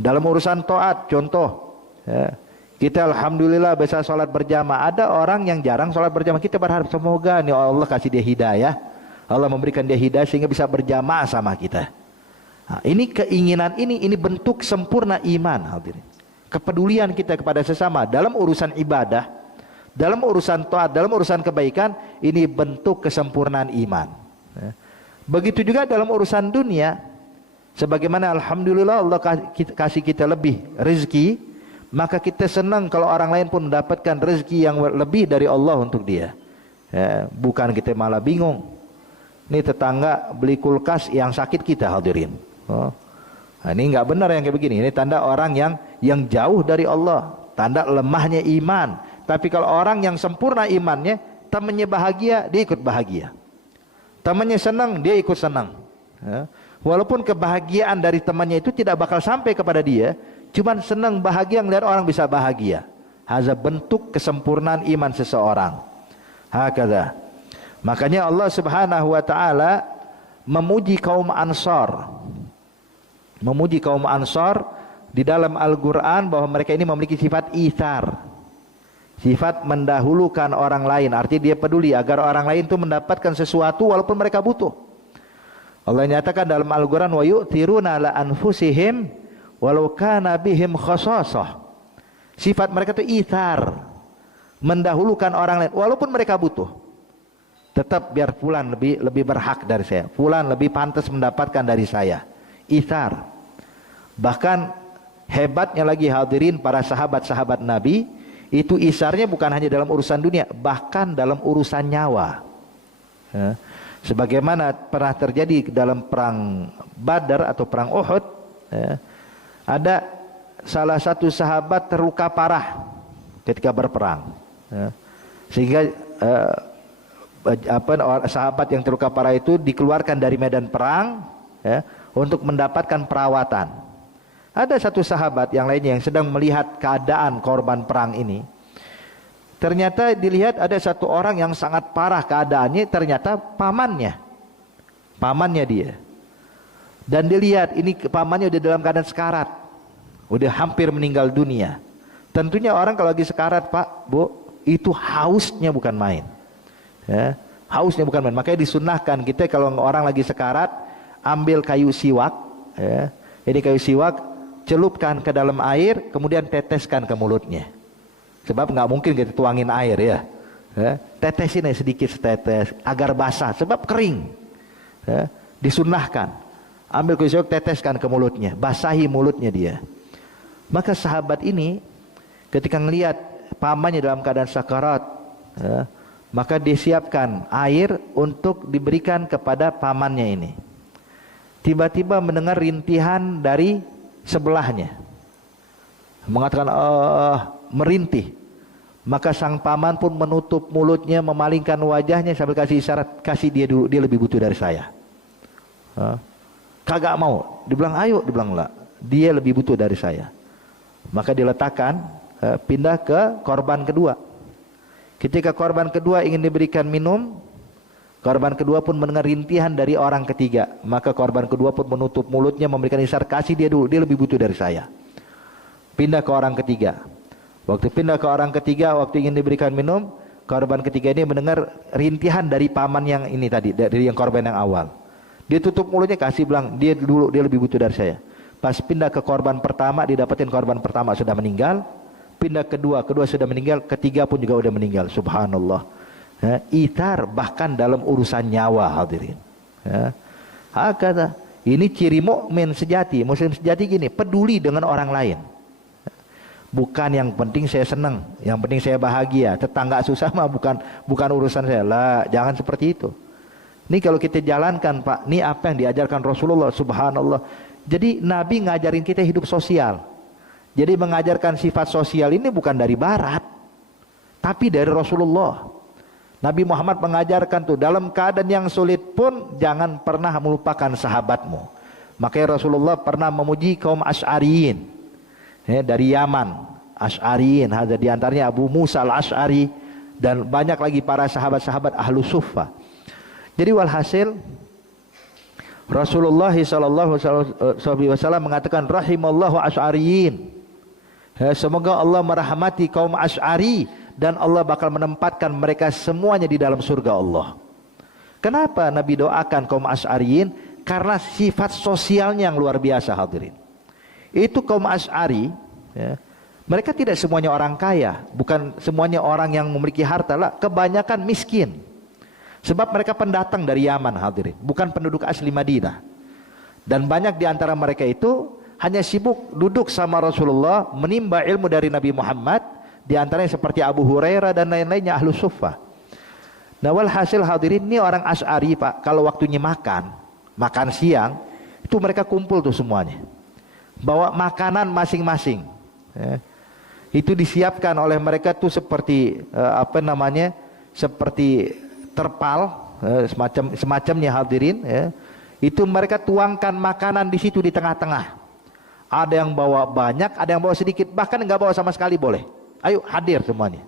Dalam urusan taat, contoh kita alhamdulillah bisa sholat berjamaah. Ada orang yang jarang sholat berjamaah, kita berharap semoga nih Allah kasih dia hidayah, Allah memberikan dia hidayah sehingga bisa berjamaah sama kita. Nah, ini keinginan ini bentuk sempurna iman hadirin. Kepedulian kita kepada sesama dalam urusan ibadah, dalam urusan taat, dalam urusan kebaikan, ini bentuk kesempurnaan iman. Begitu juga dalam urusan dunia, sebagaimana alhamdulillah Allah kasih kita lebih rezeki, maka kita senang kalau orang lain pun mendapatkan rezeki yang lebih dari Allah untuk dia. Bukan kita malah bingung. Ini tetangga beli kulkas yang sakit kita hadirin. Nah, ini nggak benar yang kayak begini. Ini tanda orang yang jauh dari Allah, tanda lemahnya iman. Tapi kalau orang yang sempurna imannya, temannya bahagia, dia ikut bahagia. Temannya senang, dia ikut senang. Walaupun kebahagiaan dari temannya itu tidak bakal sampai kepada dia, cuman senang bahagia melihat orang bisa bahagia. Hadza bentuk kesempurnaan iman seseorang. Hakadha. Makanya Allah Subhanahu wa taala memuji kaum Ansar. Memuji kaum Ansar di dalam Al-Qur'an bahwa mereka ini memiliki sifat itsar. Sifat mendahulukan orang lain, artinya dia peduli agar orang lain itu mendapatkan sesuatu walaupun mereka butuh. Allah nyatakan dalam Al-Qur'an wa yu'thiruna ala anfusihim walau kana bihim khasasah. Sifat mereka itu itsar, mendahulukan orang lain walaupun mereka butuh. Tetap biar fulan lebih berhak dari saya, fulan lebih pantas mendapatkan dari saya. Itsar. Bahkan hebatnya lagi hadirin para sahabat-sahabat Nabi, itu isarnya bukan hanya dalam urusan dunia, bahkan dalam urusan nyawa. Sebagaimana pernah terjadi dalam perang Badar atau perang Uhud, ada salah satu sahabat terluka parah ketika berperang, sehingga sahabat yang terluka parah itu dikeluarkan dari medan perang untuk mendapatkan perawatan. Ada satu sahabat yang lainnya yang sedang melihat keadaan korban perang ini. Ternyata dilihat ada satu orang yang sangat parah keadaannya, ternyata pamannya dia. Dan dilihat ini pamannya udah dalam keadaan sekarat, udah hampir meninggal dunia. Tentunya orang kalau lagi sekarat, Pak, Bu, itu hausnya bukan main. Hausnya bukan main. Makanya disunnahkan kita kalau orang lagi sekarat, ambil kayu siwak, ya. Ini kayu siwak, celupkan ke dalam air, kemudian teteskan ke mulutnya. Sebab nggak mungkin kita tuangin air ya. Tetesin sedikit setetes agar basah, sebab kering. Disunnahkan. Ambil kayu siwak, teteskan ke mulutnya, basahi mulutnya dia. Maka sahabat ini ketika melihat pamannya dalam keadaan sakarat, maka disiapkan air untuk diberikan kepada pamannya ini. Tiba-tiba mendengar rintihan dari sebelahnya, mengatakan merintih. Maka sang paman pun menutup mulutnya, memalingkan wajahnya sambil kasih isyarat, kasih dia dulu, dia lebih butuh dari saya. Kagak mau, dibilang ayo, dibilang enggak, dia lebih butuh dari saya. Maka diletakkan, pindah ke korban kedua. Ketika korban kedua ingin diberikan minum, korban kedua pun mendengar rintihan dari orang ketiga. Maka korban kedua pun menutup mulutnya, memberikan isyarat, kasih dia dulu, dia lebih butuh dari saya. Pindah ke orang ketiga. Waktu pindah ke orang ketiga, waktu ingin diberikan minum, korban ketiga ini mendengar rintihan dari paman yang ini tadi, dari yang korban yang awal. Dia tutup mulutnya, kasih, bilang dia dulu, dia lebih butuh dari saya. Pas pindah ke korban pertama, didapatin korban pertama sudah meninggal. Pindah kedua, kedua sudah meninggal, ketiga pun juga sudah meninggal. Subhanallah. Itar bahkan dalam urusan nyawa, hadirin. Hakata. Ini ciri mukmin sejati, muslim sejati gini, peduli dengan orang lain. Bukan yang penting saya senang, yang penting saya bahagia. Tetangga susah mah bukan urusan saya. Lah, jangan seperti itu. Ini kalau kita jalankan, Pak, ini apa yang diajarkan Rasulullah, subhanallah. Jadi Nabi ngajarin kita hidup sosial. Jadi mengajarkan sifat sosial ini bukan dari barat, tapi dari Rasulullah. Nabi Muhammad mengajarkan tuh, dalam keadaan yang sulit pun jangan pernah melupakan sahabatmu. Makanya Rasulullah pernah memuji kaum Asy'ariyin. Dari Yaman, Asy'ariyin, ada di antaranya Abu Musa al-Asy'ari dan banyak lagi para sahabat-sahabat ahlu suffah. Jadi walhasil Rasulullah SAW mengatakan rahimallahu Asy'ariyin. Semoga Allah merahmati kaum Asy'ari dan Allah bakal menempatkan mereka semuanya di dalam surga Allah. Kenapa Nabi doakan kaum Asy'ariyin? Karena sifat sosialnya yang luar biasa, hadirin. Itu kaum Asy'ari, ya, mereka tidak semuanya orang kaya, bukan semuanya orang yang memiliki harta, lah, kebanyakan miskin. Sebab mereka pendatang dari Yaman, hadirin, bukan penduduk asli Madinah. Dan banyak di antara mereka itu hanya sibuk duduk sama Rasulullah, menimba ilmu dari Nabi Muhammad, di antaranya seperti Abu Hurairah dan lain-lainnya ahlu suffah. Nah, walhasil hadirin, ini orang Asy'ari, Pak, kalau waktunya makan siang, itu mereka kumpul tuh semuanya. Bawa makanan masing-masing. Itu disiapkan oleh mereka tuh seperti seperti terpal, semacamnya, hadirin. Itu mereka tuangkan makanan di situ di tengah-tengah. Ada yang bawa banyak, ada yang bawa sedikit, bahkan nggak bawa sama sekali boleh. Ayo hadir semuanya.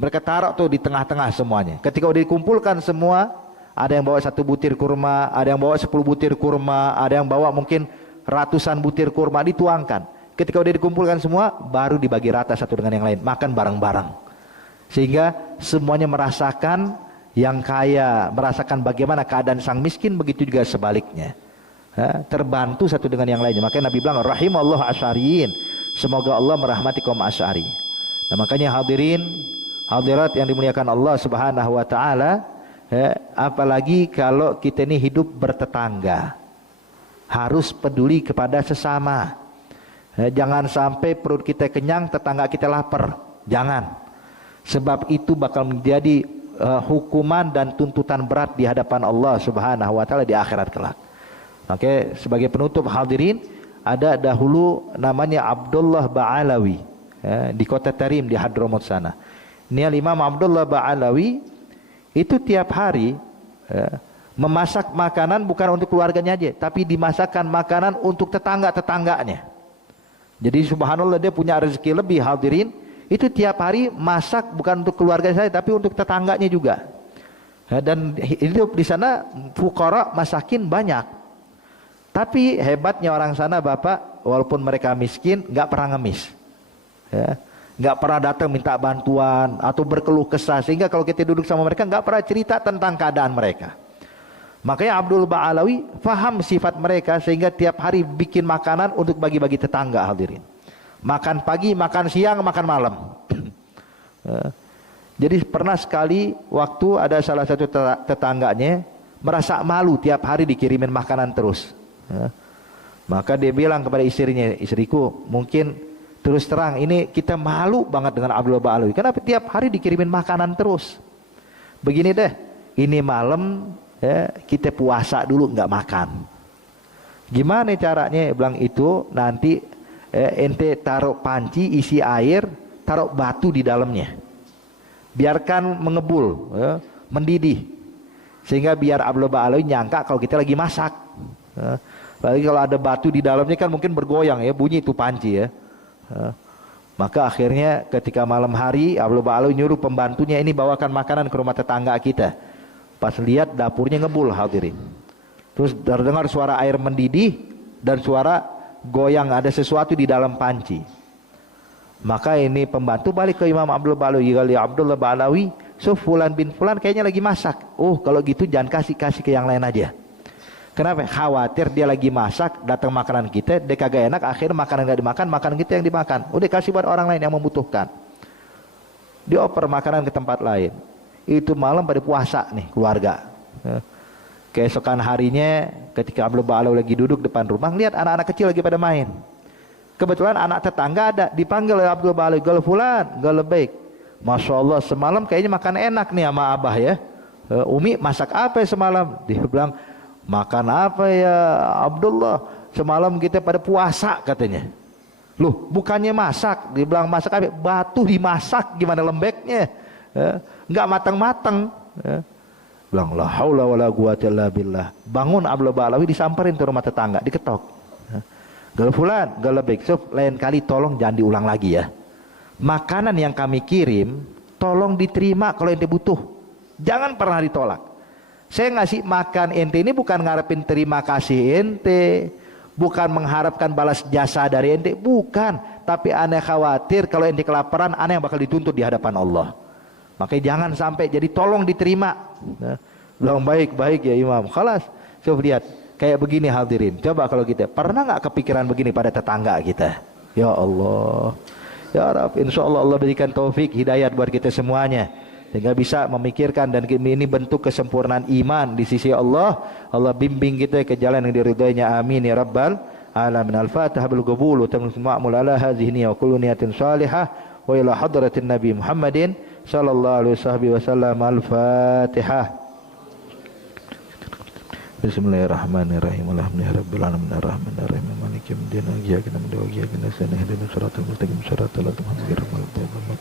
Mereka taruh tuh di tengah-tengah semuanya. Ketika udah dikumpulkan semua, ada yang bawa 1 butir kurma, ada yang bawa 10 butir kurma, ada yang bawa mungkin ratusan butir kurma, dituangkan. Ketika udah dikumpulkan semua, baru dibagi rata satu dengan yang lain, makan bareng-bareng. Sehingga semuanya merasakan, yang kaya merasakan bagaimana keadaan sang miskin, begitu juga sebaliknya. Terbantu satu dengan yang lainnya. Makanya Nabi bilang rahimallahu Asy'ariyin, semoga Allah merahmati kaum Asy'ari. Nah, makanya hadirin, hadirat yang dimuliakan Allah Subhanahu wa taala, apalagi kalau kita ini hidup bertetangga, harus peduli kepada sesama. Jangan sampai perut kita kenyang, tetangga kita lapar. Jangan. Sebab itu bakal menjadi hukuman dan tuntutan berat di hadapan Allah Subhanahu wa taala di akhirat kelak. Oke, sebagai penutup hadirin, ada dahulu namanya Abdullah Ba'alawi, di kota Tarim di Hadramut sana. Ini Imam Abdullah Ba'alawi itu tiap hari memasak makanan bukan untuk keluarganya aja, tapi dimasakkan makanan untuk tetangga-tetangganya. Jadi subhanallah, dia punya rezeki lebih, hadirin. Itu tiap hari masak bukan untuk keluarga saya, tapi untuk tetangganya juga. Dan hidup di sana fuqara, masakin banyak. Tapi hebatnya orang sana, Bapak, walaupun mereka miskin, nggak pernah ngemis. Nggak pernah datang minta bantuan atau berkeluh kesah. Sehingga kalau kita duduk sama mereka, nggak pernah cerita tentang keadaan mereka. Makanya Abdul Ba'alawi faham sifat mereka sehingga tiap hari bikin makanan untuk bagi-bagi tetangga hadirin. Makan pagi, makan siang, makan malam. Jadi pernah sekali waktu ada salah satu tetangganya merasa malu tiap hari dikirimin makanan terus. Maka dia bilang kepada istrinya, istriku mungkin terus terang ini kita malu banget dengan Abdul Ba'alawi. Kenapa tiap hari dikirimin makanan terus? Begini deh, ini malam kita puasa dulu nggak makan. Gimana caranya? Bilang itu nanti ente taruh panci isi air, taruh batu di dalamnya, biarkan mengebul, mendidih, sehingga biar Abdul Ba'alawi nyangka kalau kita lagi masak. Lagi kalau ada batu di dalamnya kan mungkin bergoyang ya, bunyi itu panci ya. Maka akhirnya ketika malam hari Abdul Ba'alawi nyuruh pembantunya ini bawakan makanan ke rumah tetangga kita. Pas lihat dapurnya ngebul hadirin. Terus terdengar suara air mendidih dan suara goyang ada sesuatu di dalam panci. Maka ini pembantu balik ke Imam Abdul Ba'alawi, ya Abdul Ba'alawi, so fulan bin fulan kayaknya lagi masak. Oh kalau gitu jangan kasih ke yang lain aja. Kenapa? Khawatir dia lagi masak, datang makanan kita, dia kagak enak, akhirnya makanan gak dimakan, makanan kita yang dimakan. Udah kasih buat orang lain yang membutuhkan. Dioper makanan ke tempat lain. Itu malam pada puasa nih keluarga. Keesokan harinya ketika Abdul Ba'alawi lagi duduk depan rumah, lihat anak-anak kecil lagi pada main. Kebetulan anak tetangga ada, dipanggil oleh Abdul Ba'alawi, gal fulan, gal lebaik. Masya Allah semalam kayaknya makan enak nih sama abah ya. Umi masak apa ya semalam? Dia bilang, makan apa ya Abdullah? Semalam kita pada puasa katanya. Loh bukannya masak? Dia bilang masak apa? Batu dimasak, gimana lembeknya? Enggak matang-matang. Bilang la haula wala quwata illa billah. Bangun Abdul Ba'alawi disamperin ke rumah tetangga, diketok. Gal fulan, gal lebek. So, lain kali tolong jangan diulang lagi ya. Makanan yang kami kirim tolong diterima kalau ente butuh. Jangan pernah ditolak. Saya ngasih makan ente ini bukan ngarepin terima kasih ente, bukan mengharapkan balas jasa dari ente, bukan. Tapi aneh khawatir kalau ente kelaparan, aneh yang bakal dituntut di hadapan Allah. Makanya jangan sampai, jadi tolong diterima. Belum baik-baik ya Imam. Khalas. Coba lihat, kayak begini hadirin. Coba kalau kita pernah nggak kepikiran begini pada tetangga kita? Ya Allah, ya Rabb, insya Allah Allah berikan taufik hidayat buat kita semuanya, sehingga bisa memikirkan, dan ini bentuk kesempurnaan iman di sisi Allah. Allah bimbing kita ke jalan yang diridainya, amin ya rabbal alamin. Al-Fatihah bil qabul wa tamam ma'mul ala hadhihi wa kullu niyatin salihah wa ila hadratin nabi Muhammadin sallallahu alaihi wasallam. Al-Fatihah. Bismillahirrahmanirrahim. Alhamdulillahirabbil alamin arrahmanirrahim maliki yaumiddin iyyaka na'budu wa iyyaka nasta'in ihdinas siratal mustaqim siratal ladzina an'amta alaihim.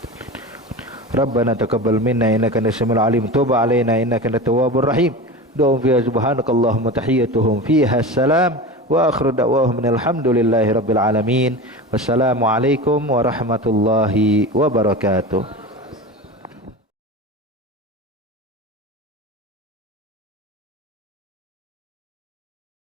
Rabbana taqabbal minna innaka antas samiul alim, tub alaina innaka antat tawwabur rahim. Doa fiha subhanakallahumma tahiyyatuhum fiha salam wa akhiru da'wahum alhamdulillahi rabbil alamin. Wassalamu alaikum warahmatullahi wabarakatuh.